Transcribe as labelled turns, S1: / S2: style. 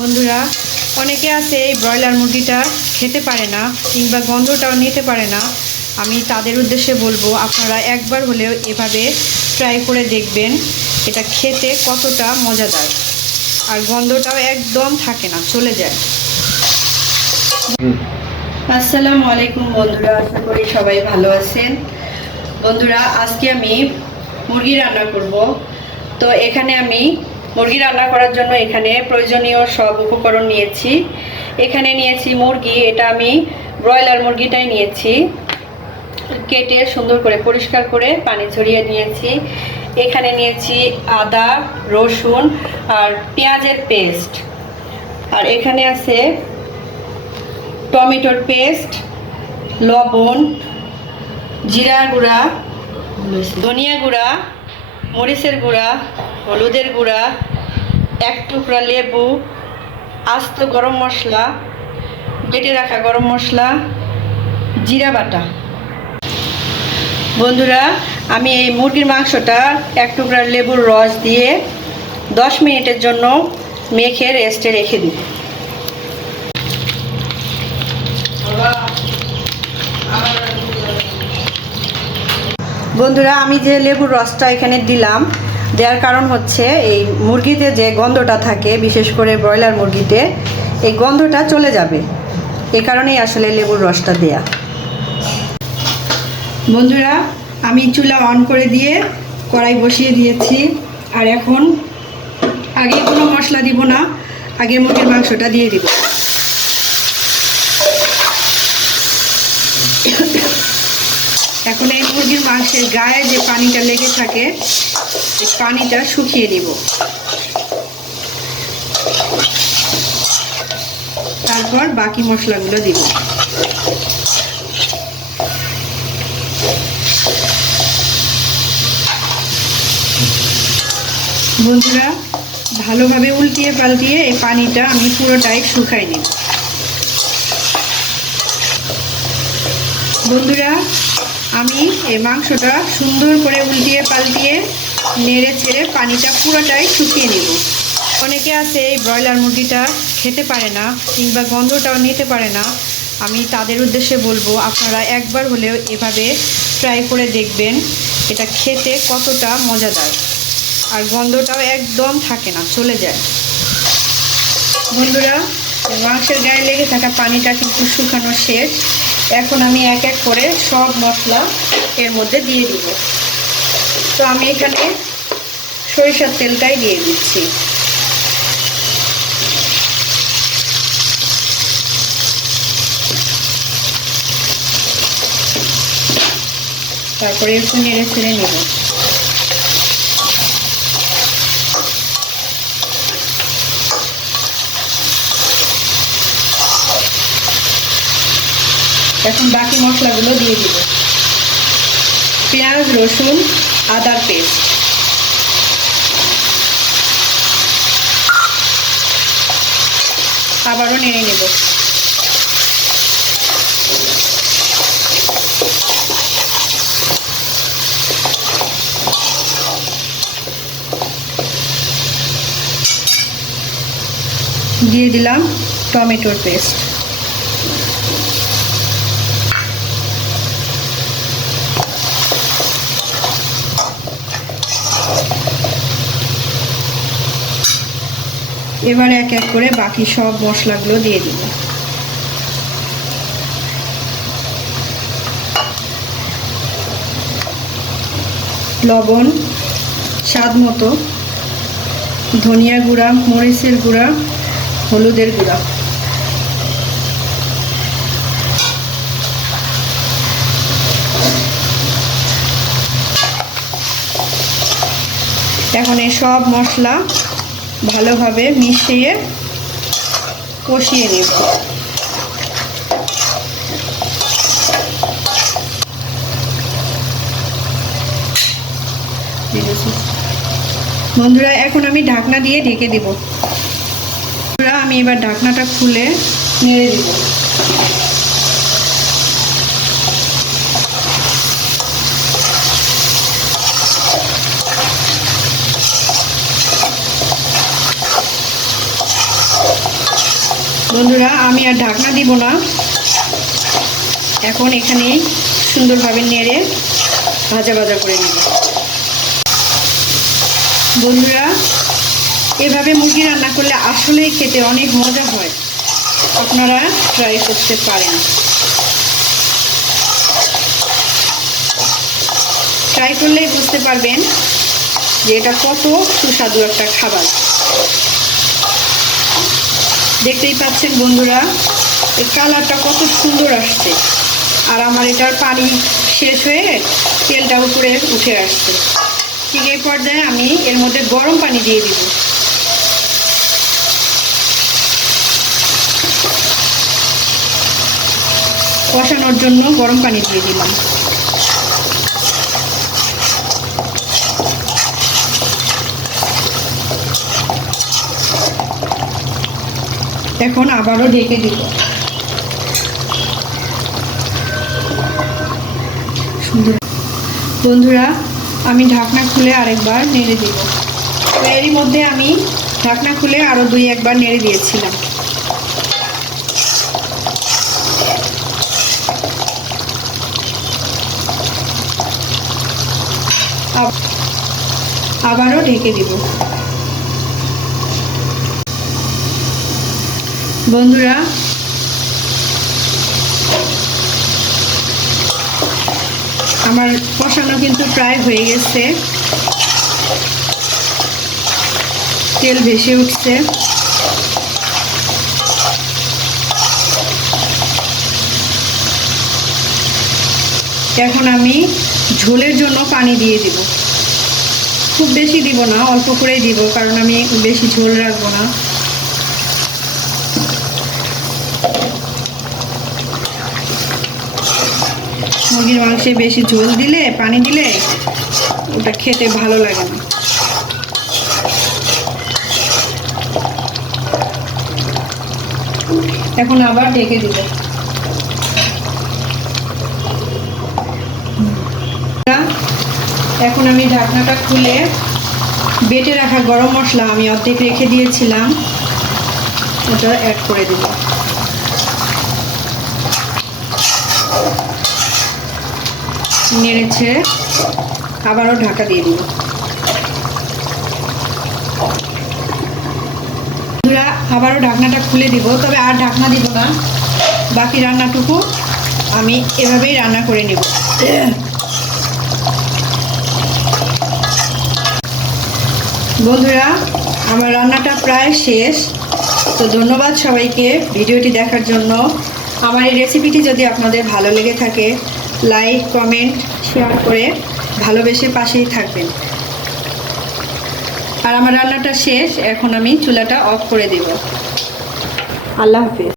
S1: বন্ধুরা, অনেকে আছে এই ব্রয়লার মুরগিটা খেতে পারে না কিংবা গন্ধটাও নিতে পারে না। আমি তাদের উদ্দেশ্যে বলব, আপনারা একবার হলেও এভাবে ট্রাই করে দেখবেন এটা খেতে কতটা মজাদার। আর গন্ধটাও একদম থাকে না, চলে যায়। আসসালামু আলাইকুম বন্ধুরা, আশা করি সবাই ভালো আছেন। বন্ধুরা, আজকে আমি মুরগি রান্না করব। তো এখানে আমি মুরগি রান্না করার জন্য এখানে প্রয়োজনীয় সব উপকরণ নিয়েছি। এখানে নিয়েছি মুরগি, এটা আমি ব্রয়লার মুরগিটাই নিয়েছি। কেটে সুন্দর করে পরিষ্কার করে পানি ঝরিয়ে নিয়েছি। এখানে নিয়েছি আদা, রসুন আর পেঁয়াজের পেস্ট। আর এখানে আছে টমেটোর পেস্ট, লবণ, জিরা গুঁড়া, ধনিয়া গুঁড়া, মরিচের গুঁড়া, হলুদের গুঁড়া এক টুকরা লেবু, আস্ত গরম মশলা, বেটে রাখা গরম মশলা, জিরা বাটা। বন্ধুরা, আমি এই মুরগির মাংসটা এক টুকরা লেবুর রস দিয়ে দশ মিনিটের জন্য মেখে রেস্টে রেখে দিই। বন্ধুরা, আমি যে লেবুর রসটা এখানে দিলাম দেওয়ার কারণ হচ্ছে এই মুরগিতে যে গন্ধটা থাকে, বিশেষ করে ব্রয়লার মুরগিতে, এই গন্ধটা চলে যাবে। এ কারণেই আসলে লেবুর রসটা দেয়া। বন্ধুরা, আমি চুলা অন করে দিয়ে কড়াই বসিয়ে দিয়েছি। আর এখন আগে কোনো মশলা দিব না আগে মুরগির মাংসটা দিয়ে দিব। এখন মুরগির মাংসের গায়ে যে পানিটা লেগে থাকে পানিটা শুকিয়ে দিব তারপর বাকি মশলাগুলো দিব। বন্ধুরা, ভালোভাবে উল্টিয়ে পাল্টিয়ে এই পানিটা আমি পুরোটাই শুকাই নিব। বন্ধুরা আমি এই মাংসটা সুন্দর করে উল্টিয়ে পাল্টিয়ে নেড়ে ছেড়ে পানিটা পুরোটাই শুকিয়ে নেব। অনেকে আছে এই ব্রয়লার মুরগিটা খেতে পারে না কিংবা গন্ধটাও নিতে পারে না। আমি তাদের উদ্দেশ্যে বলব, আপনারা একবার হলেও এভাবে ট্রাই করে দেখবেন, এটা খেতে কতটা মজাদার। আর গন্ধটাও একদম থাকে না, চলে যায়। বন্ধুরা মাংসের গায়ে লেগে থাকা পানিটা কিন্তু শুকানো শেষ। এখন আমি এক এক করে সব মশলা এর মধ্যে দিয়ে দিব। তো আমি এখানে সরিষার তেলটাই দিয়ে দিচ্ছি। তারপরে একটু নেড়ে ছেড়ে নেব। এখন বাকি মশলাগুলো দিয়ে দিব। পেঁয়াজ, রসুন, আদার পেস্ট। আবারও নেড়ে নেব। দিয়ে দিলাম টমেটোর পেস্ট। এবার এক এক করে বাকি সব মশলাগুলো দিয়ে দিব। লবণ, স্বাদ মতো, ধনিয়া গুঁড়া, মরিচের গুঁড়া, হলুদের গুঁড়া। এখন এই সব মশলা ভালোভাবে মিশিয়ে কষিয়ে নেব। বন্ধুরা, এখন আমি ঢাকনা দিয়ে ঢেকে দেব। আমি এবার ঢাকনাটা খুলে নেড়ে দেব। বন্ধুরা, আমি আর ঢাকনা দিব না। এখন এখানে সুন্দরভাবে নেড়ে ভাজা ভাজা করে নেব। বন্ধুরা, এভাবে মুরগি রান্না করলে আসলেই খেতে অনেক মজা হয়। আপনারা ট্রাই করতে পারেন। ট্রাই করলেই বুঝতে পারবেন যে এটা কত সুস্বাদু একটা খাবার। দেখতেই পাচ্ছেন বন্ধুরা এর কালারটা কত সুন্দর আসছে। আর আমার এটার পানি শেষ হয়ে তেলটা উপরে উঠে আসছে। ঠিক এই পর্যায়ে আমি এর মধ্যে গরম পানি দিয়ে দিব। কষানোর জন্য গরম পানি দিয়ে দিলাম। এখন আবারও ঢেকে দিব। বন্ধুরা, আমি ঢাকনা খুলে আরেকবার নেড়ে দিব। তো এরই মধ্যে আমি ঢাকনা খুলে আরও দুই, একবার নেড়ে দিয়েছিলাম। আবারও ঢেকে দিব। বন্ধুরা, আমার কষানো কিন্তু প্রায় হয়ে গেছে। তেল ভেসে উঠছে। এখন আমি ঝোলের জন্য পানি দিয়ে দিব। খুব বেশি দিব না, অল্প করেই দিব, কারণ আমি বেশি ঝোল রাখব না। মুরগির মাংসে বেশি ঝোল দিলে, পানি দিলে ওটা খেতে ভালো লাগে না। এখন আবার ঢেকে দিব এখন আমি ঢাকনাটা খুলে বেটে রাখা গরম মশলা আমি অর্ধেক রেখে দিয়েছিলাম। ওটা অ্যাড করে নেড়েছে, আবারও ঢাকা দিয়ে দিব। বন্ধুরা, আবারও ঢাকনাটা খুলে দিব, তবে আর ঢাকনা দিব না। বাকি রান্নাটুকু আমি এভাবেই রান্না করে নেব। বন্ধুরা, আমার রান্নাটা প্রায় শেষ। তো ধন্যবাদ সবাইকে ভিডিওটি দেখার জন্য। আমার এই রেসিপিটি যদি আপনাদের ভালো লেগে থাকে লাইক কমেন্ট শেয়ার করে ভালোবেসে পাশেই থাকবেন। আর আমার রান্নাটা শেষ, এখন আমি চুলাটা অফ করে দেব। আল্লাহ হাফিজ।